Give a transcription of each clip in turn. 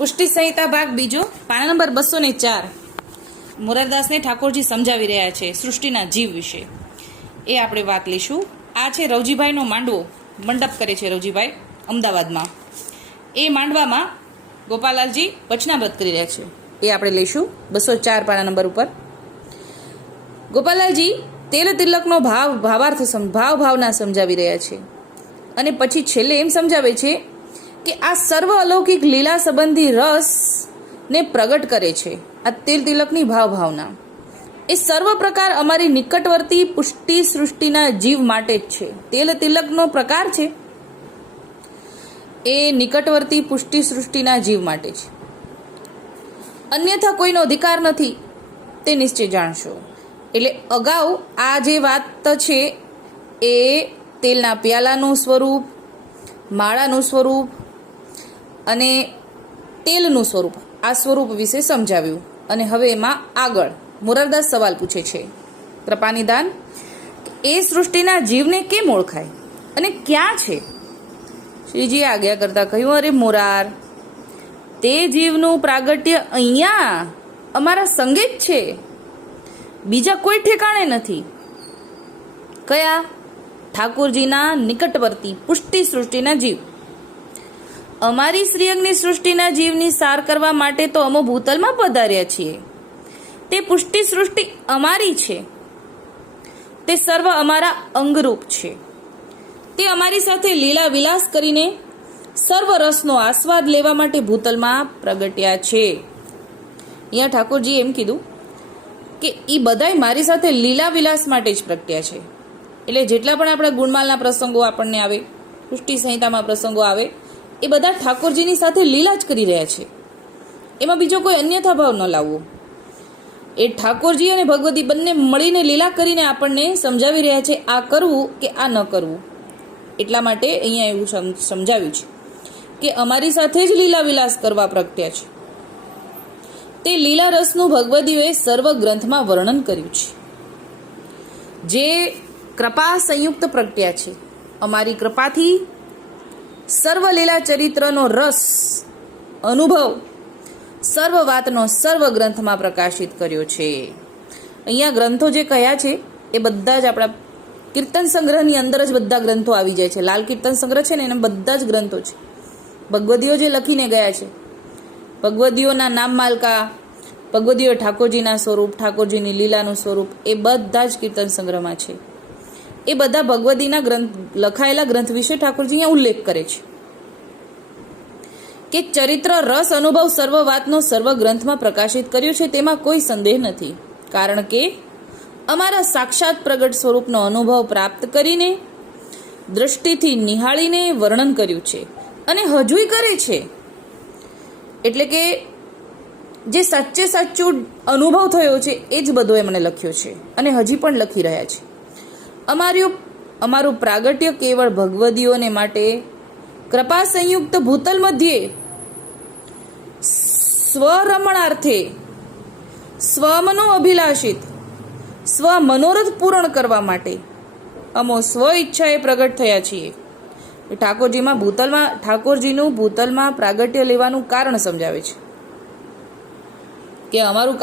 પુષ્ટિ સંહિતા ભાગ બીજો, પાના નંબર 204. મોરારદાસને ઠાકોરજી સમજાવી રહ્યા છે સૃષ્ટિના જીવ વિશે. એ આપણે વાત લઈશું. આ છે રવજીભાઈનો માંડવો, મંડપ કરે છે રવજીભાઈ અમદાવાદમાં. એ માંડવામાં ગોપાલાલજી વચનામૃત કરી રહ્યા છે. એ આપણે લઈશું 204 પાના નંબર ઉપર. ગોપાલાલજી તેલ તિલકનો ભાવના સમજાવી રહ્યા છે અને પછી છેલ્લે એમ સમજાવે છે કે આ સર્વ અલૌકિક લીલા સંબંધી રસ ને પ્રગટ કરે છે. આ તેલ તિલકની ભાવના એ સર્વ પ્રકાર અમારી નિકટવર્તી પુષ્ટિ સૃષ્ટિના જીવ માટે જ છે. તેલ તિલકનો પ્રકાર છે એ નિકટવર્તી પુષ્ટિ સૃષ્ટિના જીવ માટે છે, અન્યથા કોઈનો અધિકાર નથી, તે નિશ્ચય જાણશો. એટલે અગાઉ આ જે વાત છે એ તેલના પ્યાલાનું સ્વરૂપ, માળાનું સ્વરૂપ અને તેલનું સ્વરૂપ, આ સ્વરૂપ વિશે સમજાવ્યું. અને હવે એમાં આગળ મોરારદાસ સવાલ પૂછે છે કૃપાનિદાન, એ સૃષ્ટિના જીવને કેમ ઓળખાય અને ક્યાં છે? શ્રીજીએ આજ્ઞા કરતા કહ્યું, અરે મોરાર, તે જીવનું પ્રાગટ્ય અહીંયા અમારા સંગે જ છે, બીજા કોઈ ઠેકાણે નથી. કયા? ઠાકોરજીના નિકટવર્તી પુષ્ટિ સૃષ્ટિના જીવ. અમારી શ્રીઅંગની સૃષ્ટિના જીવની સાર કરવા માટે તો અમો ભૂતલમાં પધાર્યા છીએ. તે પુષ્ટિ સૃષ્ટિ અમારી છે, તે સર્વ અમારા અંગરૂપ છે. તે અમારી સાથે લીલા વિલાસ કરીને સર્વ રસનો આસ્વાદ લેવા માટે ભૂતલમાં પ્રગટ્યા છે. અહીંયા ઠાકોરજી એમ કીધું કે એ બધાય મારી સાથે લીલા વિલાસ માટે જ પ્રગટ્યા છે. એટલે જેટલા પણ આપણા ગુણમાલના પ્રસંગો આપણને આવે, પુષ્ટિ સંહિતામાં પ્રસંગો આવે, એ બધા ઠાકોરજીની સાથે લીલા જ કરી રહ્યા છે. એમાં બીજો કોઈ અન્યથા ભાવ ન લાવવો. એ ઠાકોરજી અને ભગવતી બંને મળીને લીલા કરીને આપણને સમજાવી રહ્યા છે આ કરવું કે આ ન કરવું. એટલા માટે અહીંયા એવું સમજાવ્યું છે કે અમારી સાથે જ લીલા વિલાસ કરવા પ્રગટ્યા છે. તે લીલા રસનું ભગવદીઓએ સર્વ ગ્રંથમાં વર્ણન કર્યું છે. જે કૃપા સંયુક્ત પ્રગટ્યા છે, અમારી કૃપાથી સર્વ લીલા ચરિત્રનો રસ અનુભવ સર્વ વાતનો સર્વ ગ્રંથમાં પ્રકાશિત કર્યો છે. અહીંયા ગ્રંથો જે કયા છે એ બધા જ આપણા કીર્તન સંગ્રહની અંદર જ બધા ગ્રંથો આવી જાય છે. લાલ કીર્તન સંગ્રહ છે ને એને બધા જ ગ્રંથો છે. ભગવદીઓ જે લખીને ગયા છે, ભગવદીઓના નામ માલકા, ભગવદીઓ ઠાકોરજીના સ્વરૂપ, ઠાકોરજીની લીલાનું સ્વરૂપ, એ બધા જ કીર્તન સંગ્રહમાં છે. એ બધા ભગવદીના ગ્રંથ લખાયેલા ગ્રંથ વિશે ઠાકોરજી અહીંયા ઉલ્લેખ કરે છે કે ચરિત્ર રસ અનુભવ સર્વ વાતનો સર્વ ગ્રંથમાં પ્રકાશિત કર્યો છે. તેમાં કોઈ સંદેહ નથી, કારણ કે અમારા સાક્ષાત પ્રગટ સ્વરૂપનો અનુભવ પ્રાપ્ત કરીને દ્રષ્ટિથી નિહાળીને વર્ણન કર્યું છે અને હજુય કરે છે. એટલે કે જે સાચે સાચું અનુભવ થયો છે એ જ બધો એમણે લખ્યો છે અને હજી પણ લખી રહ્યા છે. અમારું પ્રાગટ્ય કેવળ ભગવદીઓને માટે કૃપા સંયુક્ત ભૂતલ મધ્યે સ્વરમણાર્થે સ્વમનો અભિલાષિત સ્વ મનોરથ પૂર્ણ કરવા માટે અમો સ્વ ઈચ્છાએ પ્રગટ થયા છીએ. ઠાકોરજીનું ભૂતલમાં પ્રાગટ્ય લેવાનું કારણ સમજાવે છે કે અમારું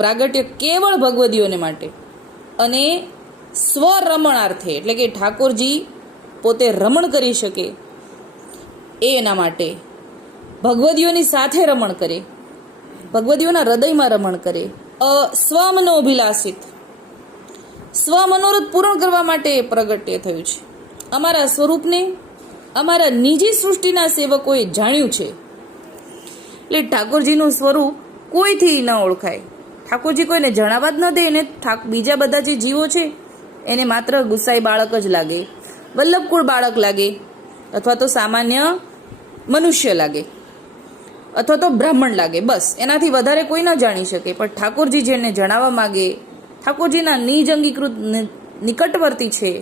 પ્રાગટ્ય કેવળ ભગવદીઓને માટે અને સ્વરમણાર્થે, એટલે કે ઠાકોરજી પોતે રમણ કરી શકે એના માટે, ભગવદીઓની સાથે રમણ કરે, ભગવદીઓના હૃદયમાં રમણ કરે, સ્વમનો અભિલાષિત સ્વ મનોરથ પૂર્ણ કરવા માટે પ્રગટ્ય થયું છે. અમારા સ્વરૂપને અમારા નિજી સૃષ્ટિના સેવકોએ જાણ્યું છે. એટલે ઠાકોરજીનું સ્વરૂપ કોઈથી ન ઓળખાય. ઠાકોરજી કોઈને જણાવવા જ ન દે. એને બીજા બધા જે જીવો છે એને માત્ર ગુસાઈ બાળક જ લાગે, વલ્લભકુળ બાળક લાગે, અથવા તો સામાન્ય મનુષ્ય લાગે, અથવા તો બ્રાહ્મણ લાગે. બસ એનાથી વધારે કોઈ ન જાણી શકે. પણ ઠાકોરજી જેને જણાવવા માગે, ઠાકોરજીના નિજ અંગીકૃત નિકટવર્તી છે,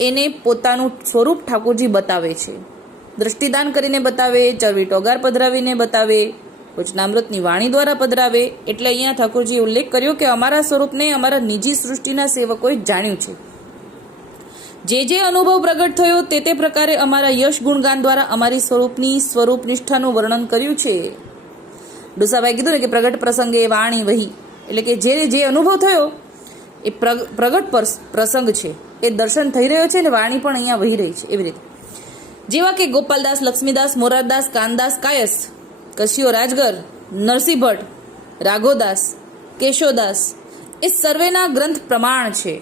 એને પોતાનું સ્વરૂપ ઠાકોરજી બતાવે છે. દ્રષ્ટિદાન કરીને બતાવે, ચરવી ટોગાર પધરાવીને બતાવે, વચનામૃતની વાણી દ્વારા પધરાવે. એટલે અહીંયા ઠાકોરજીએ ઉલ્લેખ કર્યો કે અમારા સ્વરૂપને અમારા નિજી સૃષ્ટિના સેવકોએ જાણ્યું છે. જે અનુભવ પ્રગટ થયો તે પ્રકારે અમારા યશ ગુણગાન દ્વારા અમારી સ્વરૂપ નિષ્ઠાનું વર્ણન કર્યું છે. ડુસાભાઈ કીધું ને કે પ્રગટ પ્રસંગે વાણી વહી, એટલે કે જે અનુભવ થયો એ પ્રગટ પ્રસંગ છે, એ દર્શન થઈ રહ્યો છે અને વાણી પણ અહીંયા વહી રહી છે. એવી રીતે જેવા કે ગોપાલદાસ, લક્ષ્મીદાસ, મોરારદાસ, કાનદાસ, કાયસ, કશિયો રાજગર, નરસિંહ ભટ્ટ, રાઘોદાસ, કેશોદાસ એ સર્વેના ગ્રંથ પ્રમાણ છે.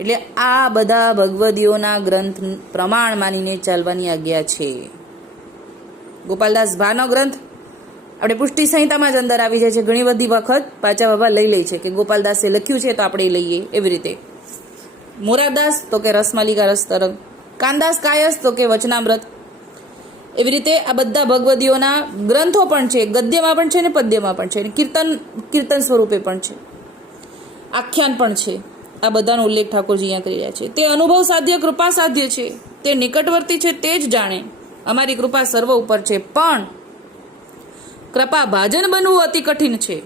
એટલે આ બધા ભગવદીઓના ગ્રંથ પ્રમાણ માનીને ચાલવાની આજ્ઞા છે. ગોપાલદાસ ભાનો ગ્રંથ આપણે પુષ્ટિ સંહિતામાં જ અંદર આવી જાય છે. ઘણી બધી વખત પાછા બાબા લઈ લે છે કે ગોપાલદાસે લખ્યું છે તો આપણે લઈએ. એવી રીતે મોરારદાસ તો કે રસમાલિકા રસ તરંગ, કાનદાસ કાયસ તો કે વચનામૃત. એવી રીતે આ બધા ભગવદીઓના ગ્રંથો પણ છે, ગદ્યમાં પણ છે ને પદ્યમાં પણ છે, કીર્તન સ્વરૂપે પણ છે, આખ્યાન પણ છે. આ બધાનો ઉલ્લેખ ઠાકોરજી અહીંયા કરી રહ્યા છે. તે અનુભવ સાધ્ય, કૃપા સાધ્ય છે, તે નિકટવર્તી છે, તે જ જાણે. અમારી કૃપા સર્વ ઉપર છે, પણ કૃપા ભાજન બનવું અતિ કઠિન છે.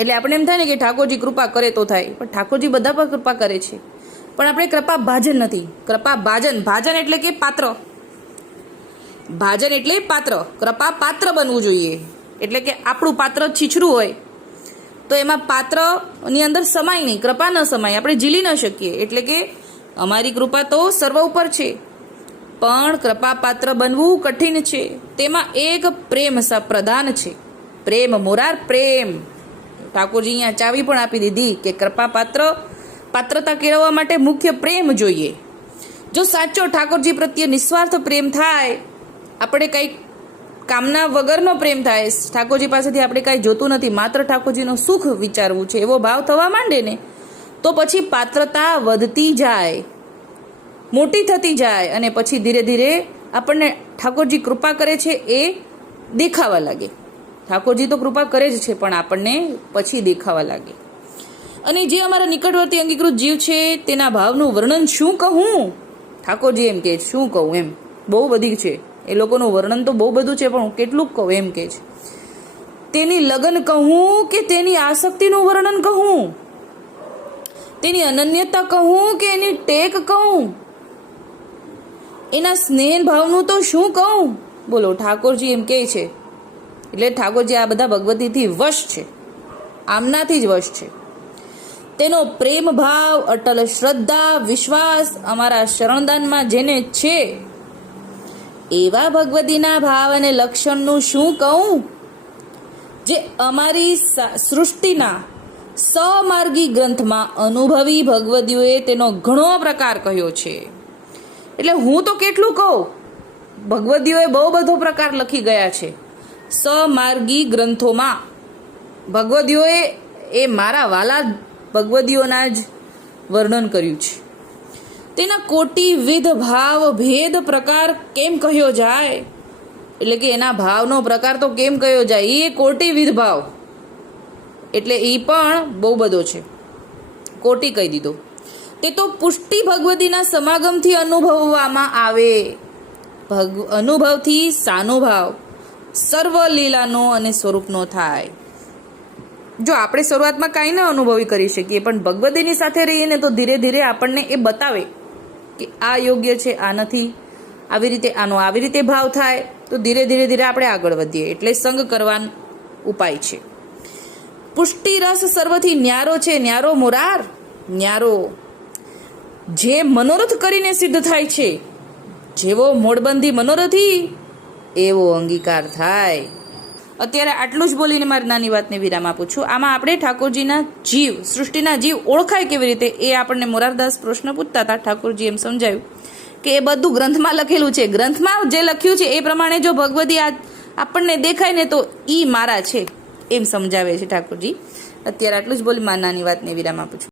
એટલે આપણે એમ થાય ને કે ઠાકોરજી કૃપા કરે તો થાય, પણ ઠાકોરજી બધા પર કૃપા કરે છે, પણ આપણે કૃપા ભાજન નથી. કૃપા ભાજન, ભાજન એટલે કે પાત્ર, ભાજન એટલે પાત્ર. કૃપા પાત્ર બનવું જોઈએ. એટલે કે આપણું પાત્ર છીછરું હોય તો એમાં પાત્રની અંદર સમાય નહીં, કૃપા ન સમાય, આપણે ઝીલી ન શકીએ. એટલે કે અમારી કૃપા તો સર્વ ઉપર છે, પણ કૃપા પાત્ર બનવું કઠિન છે. તેમાં એક પ્રેમ પ્રધાન છે. પ્રેમ, મોરાર પ્રેમ. ઠાકોરજી અહીંયા ચાવી પણ આપી દીધી કે કૃપા પાત્રતા કેળવવા માટે મુખ્ય પ્રેમ જોઈએ. જો સાચો ઠાકોરજી પ્રત્યે નિસ્વાર્થ પ્રેમ થાય, આપણે કંઈક કામના વગરનો પ્રેમ થાય, ઠાકોરજી પાસેથી આપણે કાંઈ જોતું નથી, માત્ર ઠાકોરજીનું સુખ વિચારવું છે, એવો ભાવ થવા માંડે ને તો પછી પાત્રતા વધતી જાય, મોટી થતી જાય, અને પછી ધીરે ધીરે આપણને ઠાકોરજી કૃપા કરે છે એ દેખાવા લાગે. ઠાકોરજી તો કૃપા કરે જ છે, પણ આપણને પછી દેખાવા લાગે. અને જે અમારા નિકટવર્તી અંગીકૃત જીવ છે તેના ભાવનું વર્ણન શું કહું? ઠાકોરજી એમ કે શું કહું, એમ બહુ બધી છે, એ લોકોનું વર્ણન તો બહુ બધું છે, પણ હું કેટલું કહું એમ કે છે. તેની લગન કહું કે તેની આસક્તિનું વર્ણન કહું? તેની અનન્યતા કહું કે એની ટેક કહું? એના સ્નેહ ભાવનું તો શું કહું? બોલો, ઠાકોરજી એમ કહે છે. એટલે ઠાકોરજી આ બધા ભગવતીથી વશ છે, આમનાથી જ વશ છે. તેનો પ્રેમ ભાવ, અટલ શ્રદ્ધા, વિશ્વાસ અમારા શરણદાનમાં જેને છે, એવા ભગવતીના ભાવ અને લક્ષણનું શું કહું? જે અમારી સૃષ્ટિના સમાર્ગી ગ્રંથમાં અનુભવી ભગવદીઓએ તેનો ઘણો પ્રકાર કહ્યો છે. એટલે હું તો કેટલું કહું, ભગવદીઓએ બહુ બધો પ્રકાર લખી ગયા છે સમાર્ગી ગ્રંથોમાં. ભગવદીઓએ એ મારા વાલા ભગવદીઓના જ વર્ણન કર્યું છે. તેના કોટિવિધ ભાવ ભેદ પ્રકાર કેમ કહ્યો જાય? એટલે કે એના ભાવનો પ્રકાર તો કેમ કહ્યો જાય, એ કોટિવિધ ભાવ, એટલે એ પણ બહુ બધો છે, કોટી કહી દીધો. તે તો પુષ્ટિ ભગવતીના સમાગમથી અનુભવવામાં આવે. અનુભવથી સાનુભાવ સર્વ લીલાનો અને સ્વરૂપનો થાય. જો આપણે શરૂઆતમાં કાંઈ ન અનુભવી કરી શકીએ, પણ ભગવતીની સાથે રહીએ ને તો ધીરે ધીરે આપણને એ બતાવે કે આ યોગ્ય છે, આ નથી, આવી રીતે આનો આવી રીતે ભાવ થાય, તો ધીરે ધીરે આપણે આગળ વધીએ. એટલે સંગ કરવાનો ઉપાય છે. પુષ્ટિ રસ સર્વથી ન્યારો છે. ન્યારો મોરાર, ન્યારો જે મનોરથ કરીને સિદ્ધ થાય છે. જેવો મોડબંધી મનોરથી એવો અંગીકાર થાય. અત્યારે આટલું જ બોલીને મારી નાની વાતને વિરામ આપું છું. આમાં આપણે ઠાકોરજીના જીવ, સૃષ્ટિના જીવ ઓળખાય કેવી રીતે, એ આપણને મોરારદાસ પ્રશ્ન પૂછતા હતા. ઠાકોરજી એમ સમજાવ્યું કે એ બધું ગ્રંથમાં લખેલું છે. ગ્રંથમાં જે લખ્યું છે એ પ્રમાણે જો ભગવતી આપણને દેખાય ને તો ઈ મારા છે, એમ સમજાવે છે ઠાકોરજી. અત્યારે આટલું જ બોલી મારી નાની વાતને વિરામ આપું છું.